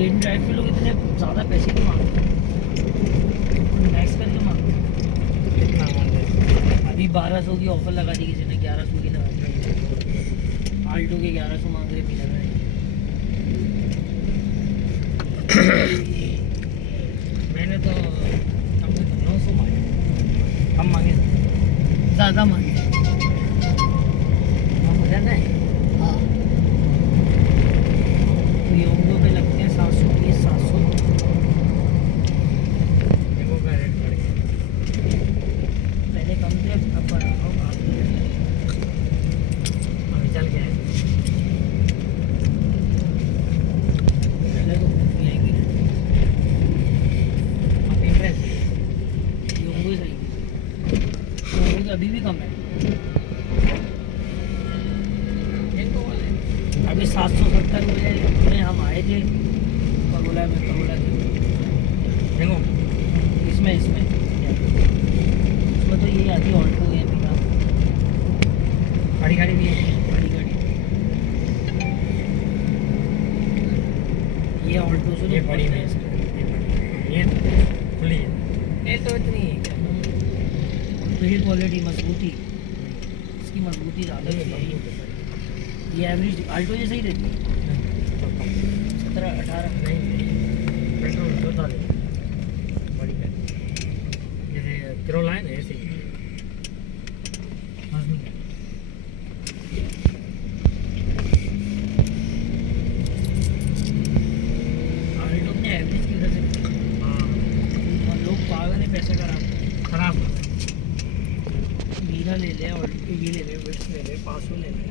Marine drive पे लोग इतने ज़्यादा पैसे क्यों मांगते हैं? मैक्स पे क्यों मांगते हैं? कितना मांग रहे हैं? अभी 1200 की ऑफर लगा दी किसी ने, 1100 की लगा दी। आल्टो के 1100 मांग रहे पीला में। मैंने तो हमने 900 मांगे, हम मांगे ज़्यादा मांगे, हम हो जाता है। हाँ, तो योंगो पे लगते हैं 720 700। देखो का रेट बढ़ गया। पहले कम थे, अब बढ़ा हो अभी चल गया है। पहले तो भी आएंगे। अब इंटरेस्ट योंगो ही सही है, योंगो तो अभी भी कम है। अभी 770 में हम आए थे करोला में, करोला के देखो इसमें तो ये आती ऑल्टो है बिना बड़ी गाड़ी भी है। बड़ी गाड़ी। ये ऑल्टो से ये तो बड़ी बहुत है। बेस्ट है। ये खुली है। ये तो इतनी बिल्ड क्वालिटी, मजबूती, इसकी मजबूती ज़्यादा है। ये एवरेज आल्टो जैसे ही रहती है, 17-18। नहीं पेट्रोल दो डाले बड़ी गाड़ी जैसे करोला है ना ऐसे ही मजबूत है। आल्टो अपने एवरेज की वजह से हाँ लोग पागल है, पैसे खराब मीरा ले ले, ऑल्टो ये ले ले, विट्स ले ले, 500 ले ले।